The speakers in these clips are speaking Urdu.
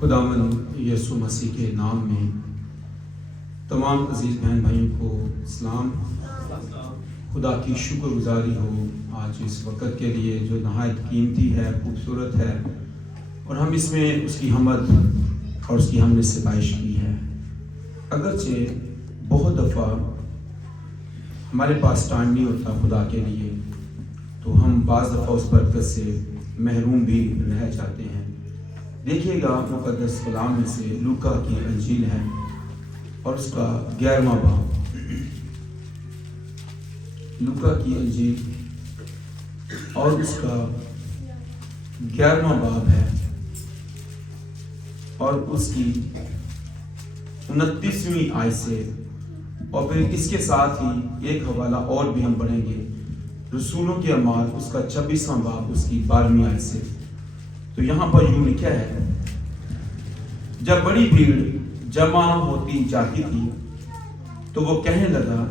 خداوند یسوع مسیح کے نام میں تمام عزیز بہن بھائیوں کو سلام۔ خدا کی شکر گزاری ہو آج اس وقت کے لیے جو نہایت قیمتی ہے، خوبصورت ہے، اور ہم اس میں اس کی حمد اور اس کی ہم نے ستائش کی ہے۔ اگرچہ بہت دفعہ ہمارے پاس ٹائم نہیں ہوتا خدا کے لیے، تو ہم بعض دفعہ اس برکت سے محروم بھی رہ جاتے ہیں۔ دیکھیے گا مقدس کلام میں سے لوکا کی انجیل ہے اور اس کا 11واں باب، لوکا کی انجیل اور اس کا 11واں باب ہے اور اس کی 29ویں آیت سے، اور پھر اس کے ساتھ ہی ایک حوالہ اور بھی ہم پڑھیں گے، رسولوں کے اعمال اس کا 26واں باب اس کی 12ویں آیت سے۔ تو یہاں پر یوں لکھا ہے، جب بڑی بھیڑ جمع ہوتی جاتی تھی تو وہ کہنے لگا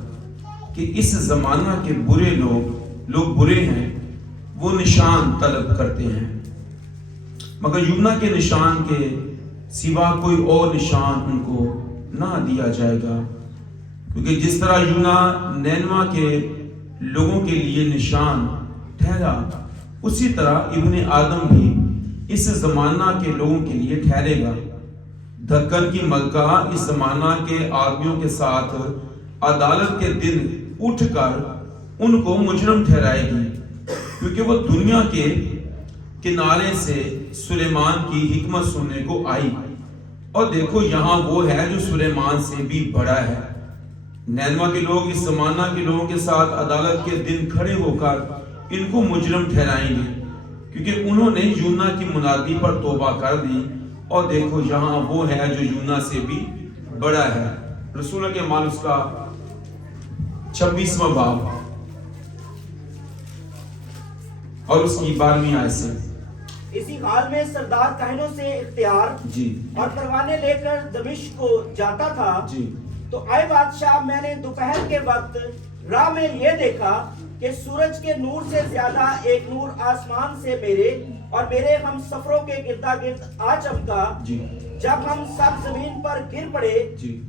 کہ اس زمانہ کے برے لوگ برے ہیں، وہ نشان طلب کرتے ہیں، مگر یونا کے نشان کے سوا کوئی اور نشان ان کو نہ دیا جائے گا، کیونکہ جس طرح یونا نینوا کے لوگوں کے لیے نشان ٹھہرا، اسی طرح ابن آدم بھی اس زمانہ کے لوگوں کے لیے ٹھہرے گا۔ دکن کی ملکہ اس زمانہ کے آدمیوں کے ساتھ عدالت کے دن اٹھ کر ان کو مجرم ٹھہرائے گی، کیونکہ وہ دنیا کے کنارے سے سلیمان کی حکمت سننے کو آئی، اور دیکھو یہاں وہ ہے جو سلیمان سے بھی بڑا ہے۔ نینوا کے لوگ اس زمانہ کے لوگوں کے ساتھ عدالت کے دن کھڑے ہو کر ان کو مجرم ٹھہرائیں گے، کیونکہ انہوں نے یونا کی منادی پر توبہ کر دی، اور دیکھو یہاں وہ ہے جو یونا سے بھی بڑا ہے۔ رسولوں کے اعمال اس کا 26واں باب اور اس کی 12ویں آیت سے۔ اسی حال میں سردار کاہنوں سے اختیار اور پروانے لے کر دمشق کو جاتا تھا، تو اے بادشاہ، میں نے دوپہر کے وقت راہ میں یہ دیکھا کہ سورج کے نور سے زیادہ ایک نور آسمان سے میرے اور میرے ہم سفروں کے گردا گرد آ چمکا۔ جب ہم سب زمین پر گر پڑے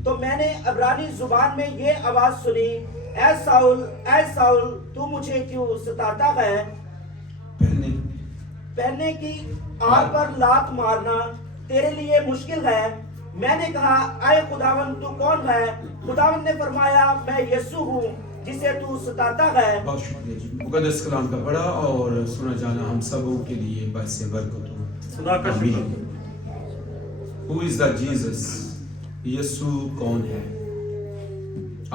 تو میں نے عبرانی زبان میں یہ آواز سنی، اے ساؤل، اے ساؤل، تو مجھے کیوں ستاتا ہے؟ پہننے کی آگ پر لات مارنا تیرے لیے مشکل ہے۔ میں نے کہا، اے خداوند، تو کون ہے؟ خداوند نے فرمایا، میں یسوع ہوں جسے تو ستاتا ہے۔ بہت شکریہ جی، مقدس کلام کا پڑھا اور سنا جانا ہم سبوں کے لیے باعث برکت ہو۔ Who is that Jesus؟ یسوع کون ہے؟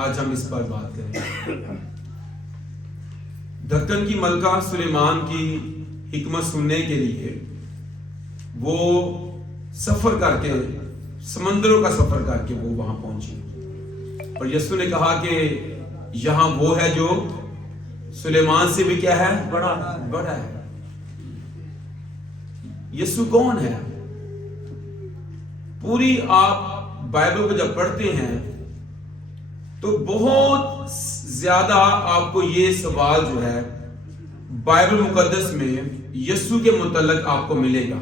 آج ہم اس پر بات کریں۔ دکن کی ملکہ سلیمان کی حکمت سننے کے لیے وہ سفر کر کے، سمندروں کا سفر کر کے وہ وہاں پہنچی، اور یسوع نے کہا کہ یہاں وہ ہے جو سلیمان سے بھی کیا ہے؟ بڑا ہے۔ یسوع کون ہے؟ پوری آپ بائبل کو جب پڑھتے ہیں تو بہت زیادہ آپ کو یہ سوال جو ہے بائبل مقدس میں یسوع کے متعلق آپ کو ملے گا۔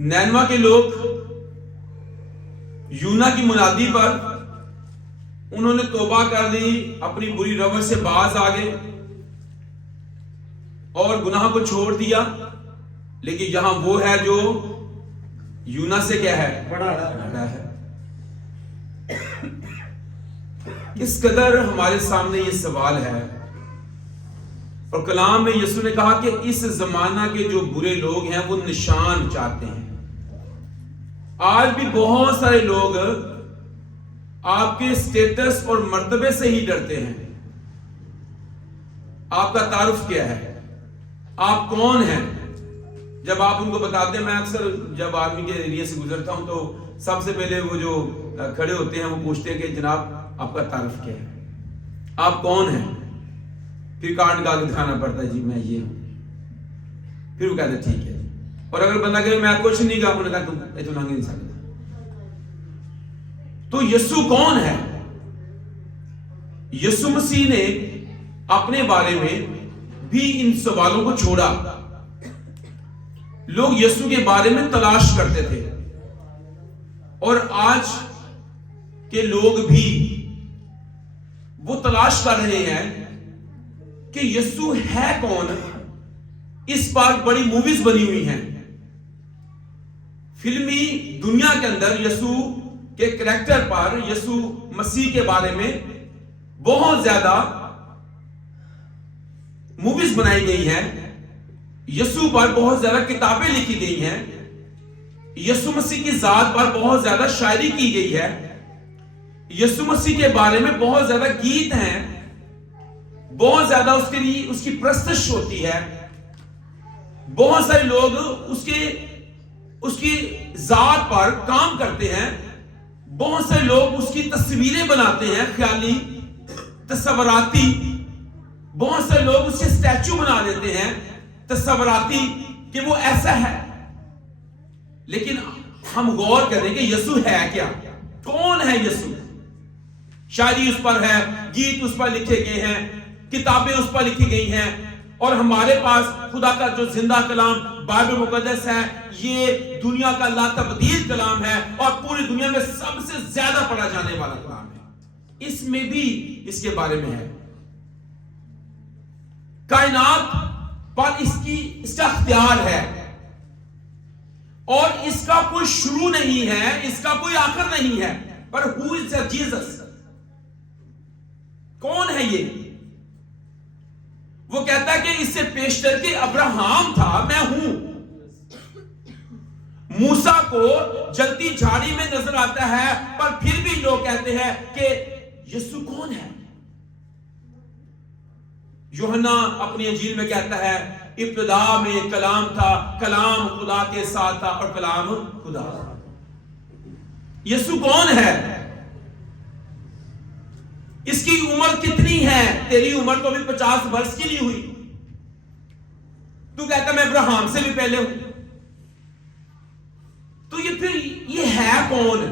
نینوا کے لوگ یونا کی منادی پر انہوں نے توبہ کر لی، اپنی بری روش سے باز آ گئے اور گناہ کو چھوڑ دیا، لیکن یہاں وہ ہے جو یونا سے کیا ہے؟ بڑا ہے۔ کس قدر ہمارے سامنے یہ سوال ہے، اور کلام میں یسوع نے کہا کہ اس زمانہ کے جو برے لوگ ہیں وہ نشان چاہتے ہیں۔ آج بھی بہت سارے لوگ آپ کے سٹیٹس اور مرتبے سے ہی ڈرتے ہیں۔ آپ کا تعارف کیا ہے؟ آپ کون ہیں؟ جب آپ ان کو بتاتے ہیں، میں اکثر جب آدمی کے ایریا سے گزرتا ہوں تو سب سے پہلے وہ جو کھڑے ہوتے ہیں وہ پوچھتے ہیں کہ جناب آپ کا تعارف کیا ہے؟ آپ کون ہیں؟ پھر کارڈ نکال کے دکھانا پڑتا ہے، جی میں یہ ہوں۔ پھر وہ کہتے ہیں ٹھیک ہے، اور اگر بندہ کہے میں کچھ نہیں کہا، انہوں نے کہا تم یہ تو ننگے نہیں سکتا۔ تو یسوع کون ہے؟ یسوع مسیح نے اپنے بارے میں بھی ان سوالوں کو چھوڑا، لوگ یسوع کے بارے میں تلاش کرتے تھے، اور آج کے لوگ بھی وہ تلاش کر رہے ہیں کہ یسوع ہے کون۔ اس پر بڑی موویز بنی ہوئی ہیں، فلمی دنیا کے اندر یسوع کے کریکٹر پر، یسوع مسیح کے بارے میں بہت زیادہ موویز بنائی گئی ہیں، یسوع پر بہت زیادہ کتابیں لکھی گئی ہیں، یسوع مسیح کی ذات پر بہت زیادہ شاعری کی گئی ہے، یسوع مسیح کے بارے میں بہت زیادہ گیت ہیں، بہت زیادہ اس کے لیے اس کی پرستش ہوتی ہے، بہت سارے لوگ اس کی ذات پر کام کرتے ہیں، بہت سارے لوگ اس کی تصویریں بناتے ہیں، خیالی تصوراتی، بہت سارے لوگ اس کے سٹیچو بنا دیتے ہیں تصوراتی کہ وہ ایسا ہے۔ لیکن ہم غور کریں کہ یسوع ہے کیا، کون ہے یسوع؟ شاعری اس پر ہے، گیت اس پر لکھے گئے ہیں، کتابیں اس پر لکھی گئی ہیں، اور ہمارے پاس خدا کا جو زندہ کلام بائبل مقدس ہے، یہ دنیا کا لا تبدیل کلام ہے، اور پوری دنیا میں سب سے زیادہ پڑھا جانے والا کلام ہے۔ اس میں بھی اس کے بارے میں ہے، کائنات پر اس کا اختیار ہے، اور اس کا کوئی شروع نہیں ہے، اس کا کوئی آخر نہیں ہے۔ پر who is Jesus؟ کون ہے یہ؟ وہ کہتا ہے کہ اس سے پیشتر کے ابراہم تھا، میں ہوں۔ موسیٰ کو جلتی جھاڑی میں نظر آتا ہے، پر پھر بھی لوگ کہتے ہیں کہ یسوع کون ہے؟ یوحنا اپنی انجیل میں کہتا ہے ابتدا میں کلام تھا، کلام خدا کے ساتھ تھا، اور کلام خدا تھا۔ یسوع کون ہے؟ اس کی عمر کتنی ہے؟ تیری عمر تو ابھی 50 برس کی نہیں ہوئی، تو کہتا میں ابراہم سے بھی پہلے ہوں۔ تو یہ پھر یہ ہے کون؟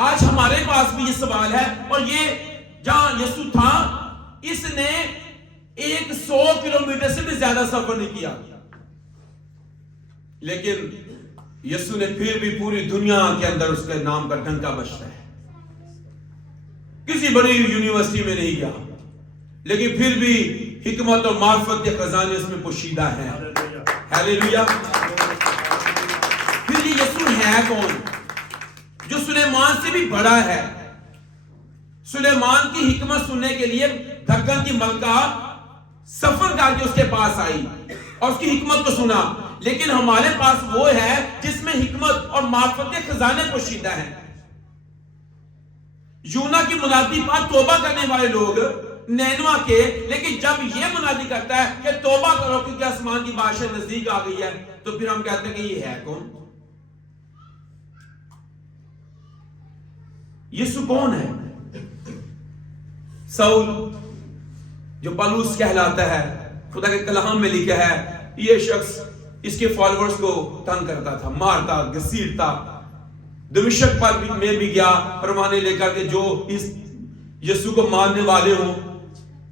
آج ہمارے پاس بھی یہ سوال ہے، اور یہ جہاں یسوع تھا اس نے 100 کلومیٹر سے بھی زیادہ سفر نہیں کیا، لیکن یسوع نے پھر بھی پوری دنیا کے اندر اس کے نام کا ڈنکا بجتا ہے۔ کسی بڑی یونیورسٹی میں نہیں گیا، لیکن پھر بھی حکمت اور معرفت کے خزانے اس میں پوشیدہ ہیں۔ ہیلیلویا۔ پھر یہ یسوع ہے کون جو سلیمان سے بھی بڑا ہے؟ سلیمان کی حکمت سننے کے لیے دھکن کی ملکہ سفر کر کے اس کے پاس آئی اور اس کی حکمت کو سنا، لیکن ہمارے پاس وہ ہے جس میں حکمت اور معرفت کے خزانے پوشیدہ ہیں۔ یونا کی منادی پر توبہ کرنے والے لوگ نینوا کے، لیکن جب یہ منادی کرتا ہے کہ توبہ کرو کیونکہ آسمان کی بادشاہ نزدیک آ گئی ہے، تو پھر ہم کہتے ہیں کہ یہ ہے کون؟ یسوع کون ہے؟ ساؤل جو پالوس کہلاتا ہے، خدا کے کلام میں لکھا ہے یہ شخص اس کے فالوورز کو تنگ کرتا تھا، مارتا، گھسیٹتا، دمشق پر میں بھی گیا پروانے لے کر کے جو اس یسوع کو مارنے والے ہوں،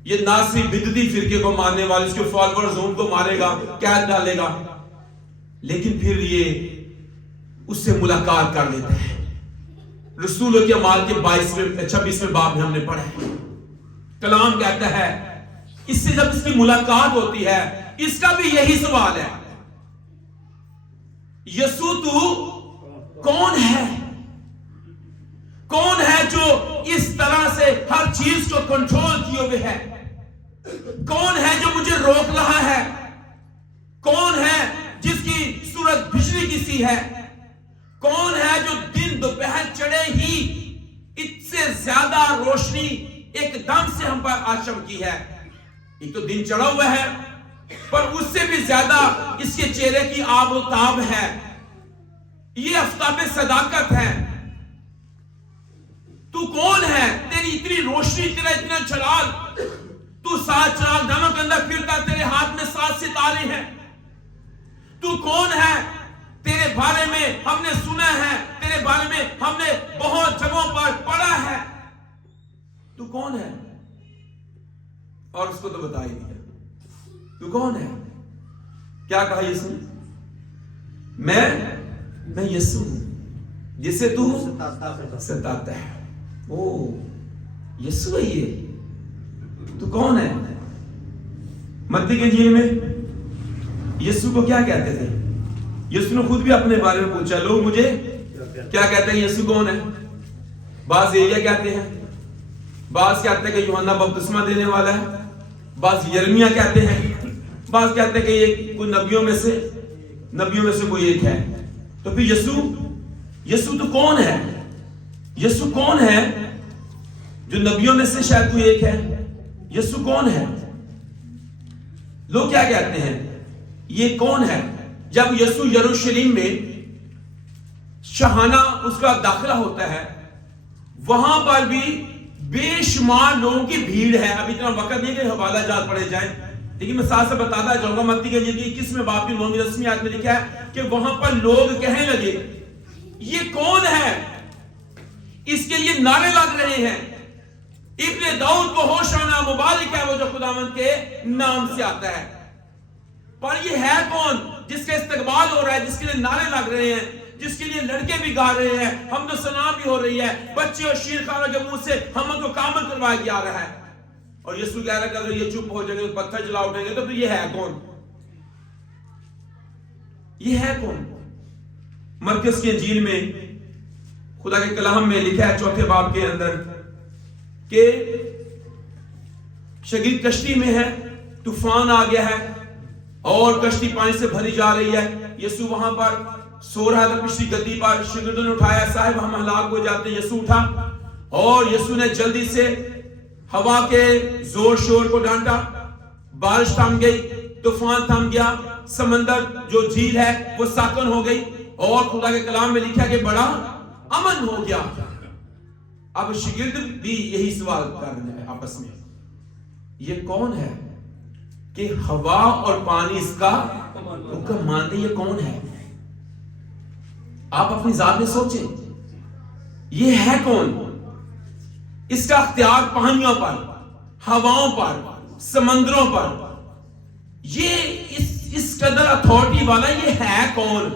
یہ ناصری بدعتی فرقے کو مارنے والے، اس کے فالوورز ہوں، ان کو مارے گا، قید ڈالے گا۔ لیکن پھر یہ اس سے ملاقات کر لیتا ہے۔ رسولوں کے اعمال کے 26ویں باب میں ہم نے پڑھا ہے، کلام کہتا ہے اس سے جب اس کی ملاقات ہوتی ہے، اس کا بھی یہی سوال ہے، یسوع تو کون ہے؟ کون ہے جو اس طرح سے ہر چیز کو کنٹرول کیے ہوئے ہے؟ کون ہے جو مجھے روک رہا ہے؟ کون ہے جس کی صورت بجلی کی سی ہے؟ کون ہے جو دن دوپہر چڑھے ہی اس سے زیادہ روشنی ایک دم سے ہم پر آ چمکی ہے؟ ایک تو دن چڑھا ہوا ہے، پر اس سے بھی زیادہ اس کے چہرے کی آب و تاب ہے، یہ آفتاب صداقت ہے۔ تو کون ہے؟ تیری اتنی روشنی، تیرا اتنا جلال، تو 7 چراغ دانوں کے اندر پھرتا، تیرے ہاتھ میں 7 ستارے ہیں۔ تو کون ہے؟ تیرے بارے میں ہم نے سنا ہے، تیرے بارے میں ہم نے بہت جگہوں پر پڑھا ہے، تو کون ہے؟ اور اس کو تو بتا ہی دیا تو کون ہے؟ کیا کہا یسوع نے؟ میں یسوع ہوں جسے تو ستاتا ہے. او یسوع ہے یہ. تو کون ہے؟ متی کے انجیل میں یسوع کو کیا کہتے تھے؟ یسوع نے خود بھی اپنے بارے میں پوچھا لوگ مجھے کیا کہتے ہیں؟ یسوع کون ہے؟ بعض ایلیا کہتے ہیں, بعض کہتے ہیں کہ یوحنا بپتسمہ دینے والا ہے, بعض یرمیا کہتے ہیں, بعض کہتے ہیں کہ یہ کوئی نبیوں میں سے کوئی ایک ہے. تو پھر یسوع تو کون ہے؟ یسوع کون ہے جو نبیوں میں سے شاید کوئی ایک ہے؟ یسوع کون ہے؟ لوگ کیا کہتے ہیں یہ کون ہے؟ جب یسوع یروشلم میں شاہانہ اس کا داخلہ ہوتا ہے, وہاں پر بھی بے شمار لوگوں کی بھیڑ ہے. ابھی اتنا وقت نہیں کہ حوالہ جات پڑھے جائیں, لیکن میں ساتھ سے بتاتا جاؤں گا. متی کے انجیل کی 21ویں باب کی 9ویں 10ویں آیت میں لکھا ہے کہ وہاں پر لوگ کہنے لگے یہ کون ہے؟ اس کے لیے نعرے لگ رہے ہیں ابن داؤد کو ہوشانا, مبارک ہے وہ جو خداوند کے نام سے آتا ہے. پر یہ ہے کون جس کا استقبال ہو رہا ہے, جس کے لیے نعرے لگ رہے ہیں, جس کے لیے لڑکے بھی گا رہے ہیں, حمد و ثنا بھی ہو رہی ہے, بچے اور شیرخواروں کے منہ سے حمد و کامل کروایا جا رہا ہے. اور یسوع کہہ رہا ہے کہ اگر یہ چپ ہو جائیں گے, پتھر جلا اٹھیں گے, تو پھر یہ ہے کون؟ یہ ہے کون؟ مرکز کی انجیل میں خدا کے کلام میں لکھا ہے 4 باب کے اندر کہ شاگرد کشتی میں ہے, طوفان آ گیا ہے اور کشتی پانی سے بھری جا رہی ہے. یسوع وہاں پر سو رہا تھا پچھلی گدی پر. شاگردوں نے اٹھایا صاحب ہم ہلاک ہو جاتے ہیں. یسوع اٹھا اور یسوع نے جلدی سے ہوا کے زور شور کو ڈانٹا, بارش تھم گئی, طوفان تھم گیا, سمندر جو جھیل ہے وہ ساکن ہو گئی, اور خدا کے کلام میں لکھا کہ بڑا امن ہو گیا. اب شاگرد بھی یہی سوال کر رہے ہیں آپس میں, یہ کون ہے کہ ہوا اور پانی اس کا حکم مانتے؟ یہ کون ہے؟ آپ اپنی ذات میں سوچیں, یہ ہے کون؟ اس کا اختیار پانیوں پر, ہواؤں پر, سمندروں پر, یہ اس قدر اتھارٹی والا یہ ہے کون؟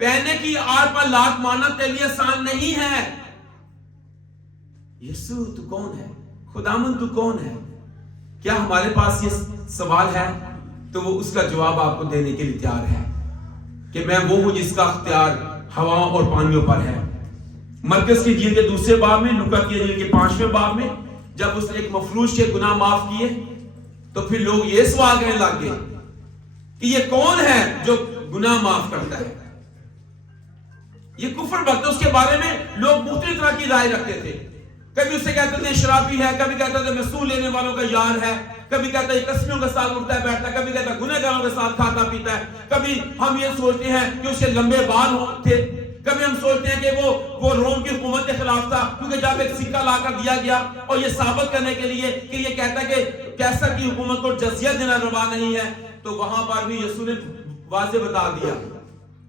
پہنے کی آڑ پر لات مارنا تیرے لیے آسان نہیں ہے. یسوع تو کون ہے؟ خداوند تو کون ہے؟ کیا ہمارے پاس یہ سوال ہے تو وہ اس کا جواب آپ کو دینے کے لیے تیار ہے کہ میں وہ ہوں جس کا اختیار ہواؤں اور پانیوں پر ہے. مرکز کی انجیل کے 2 باب میں, لوکا کی انجیل کے 5ویں باب میں, جب اس نے ایک مفلوج کے گناہ معاف کیے تو پھر لوگ یہ سوال کرنے لگ گئے کہ یہ کون ہے جو گناہ معاف کرتا ہے؟ یہ کفر وقت اس کے بارے میں لوگ مختلف طرح کی رائے رکھتے تھے. کبھی اسے کہتے تھے شرابی ہے, کبھی کہتے تھے مسول لینے والوں کا یار ہے, کبھی کہتا ہے قسمیوں کے ساتھ اٹھتا ہے بیٹھتا ہے, کبھی کہتا ہے گنہگاروں کے ساتھ کھاتا پیتا ہے, کبھی ہم یہ سوچتے ہیں کہ اس کے لمبے بال تھے, کبھی ہم سوچتے ہیں کہ وہ روم کی حکومت کے خلاف تھا, کیونکہ جب ایک سکہ لا کر دیا گیا اور یہ ثابت کرنے کے لیے کہ یہ کہتا ہے کہ کیسر کی حکومت کو جزیہ دینا روا نہیں ہے, تو وہاں پر بھی یسوع نے واضح بتا دیا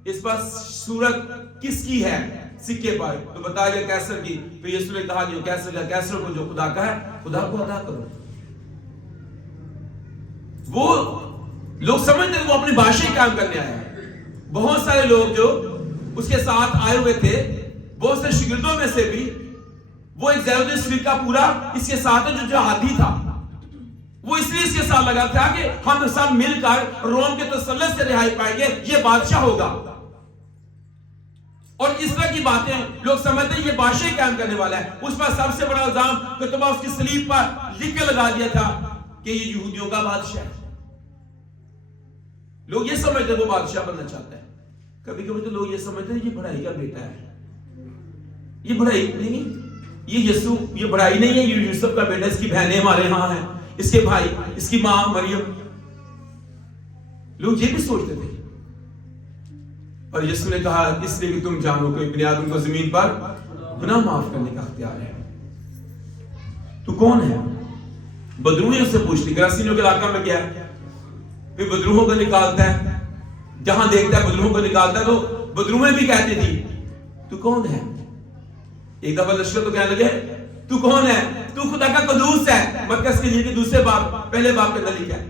اس پر صورت کس کی ہے سکے پر, تو بتایا گیا کیسر کی. تو یسوع نے کہا کہ کیسر کو جو خدا کا ہے خدا کو ادا کرو. وہ لوگ سمجھتے ہیں وہ اپنی بادشاہی قائم کرنے آیا ہے. بہت سارے لوگ جو اس کے ساتھ آئے ہوئے تھے, بہت سے شاگردوں میں سے بھی وہ ایک زیادہ فرقہ پورا اس کے ساتھ ہے جو جہادی تھا. وہ اس لیے اس کے ساتھ لگا تھا کہ ہم سب مل کر روم کے تسلط سے رہائی پائیں گے, یہ بادشاہ ہوگا. اور اس طرح کی باتیں لوگ سمجھتے ہیں یہ بادشاہی قائم کرنے والا ہے. اس پر سب سے بڑا الزام کتبہ اس کی صلیب پر لکھ کے لگا دیا تھا کہ یہ یہودیوں کا بادشاہ ہے. لوگ یہ سمجھتے ہیں وہ بادشاہ بننا چاہتا ہے. کبھی کبھی تو لوگ یہ سمجھتے ہیں یہ بڑائی کا بیٹا ہے, یہ بڑائی نہیں, یہ یسوع یہ بڑائی نہیں ہے, یہ یوسف کا بیٹا, اس کی بہنیں ہمارے ہاں ہیں, اس کے بھائی, اس کی ماں مریم. لوگ یہ بھی سوچتے تھے. اور یسوع نے کہا اس لیے کہ تم جانو کہ ابن آدم کو زمین پر گناہ معاف کرنے کا اختیار ہے. تو کون ہے؟ بدروہیں اس سے پوچھتی, گراسینوں کے علاقہ میں گیا, پھر بدروہوں کو نکالتا ہے, جہاں دیکھتا ہے بدروہوں کو نکالتا ہے, تو بدروہیں بھی کہتی تھی تو کون ہے؟ ایک دفعہ لشکر تو کہنے لگے تو کون ہے؟ تو خدا کا قدوس ہے. مرکز کے لیے کہ 2 باب 1 باب کے اندر لکھا ہے.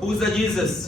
Who is the Jesus?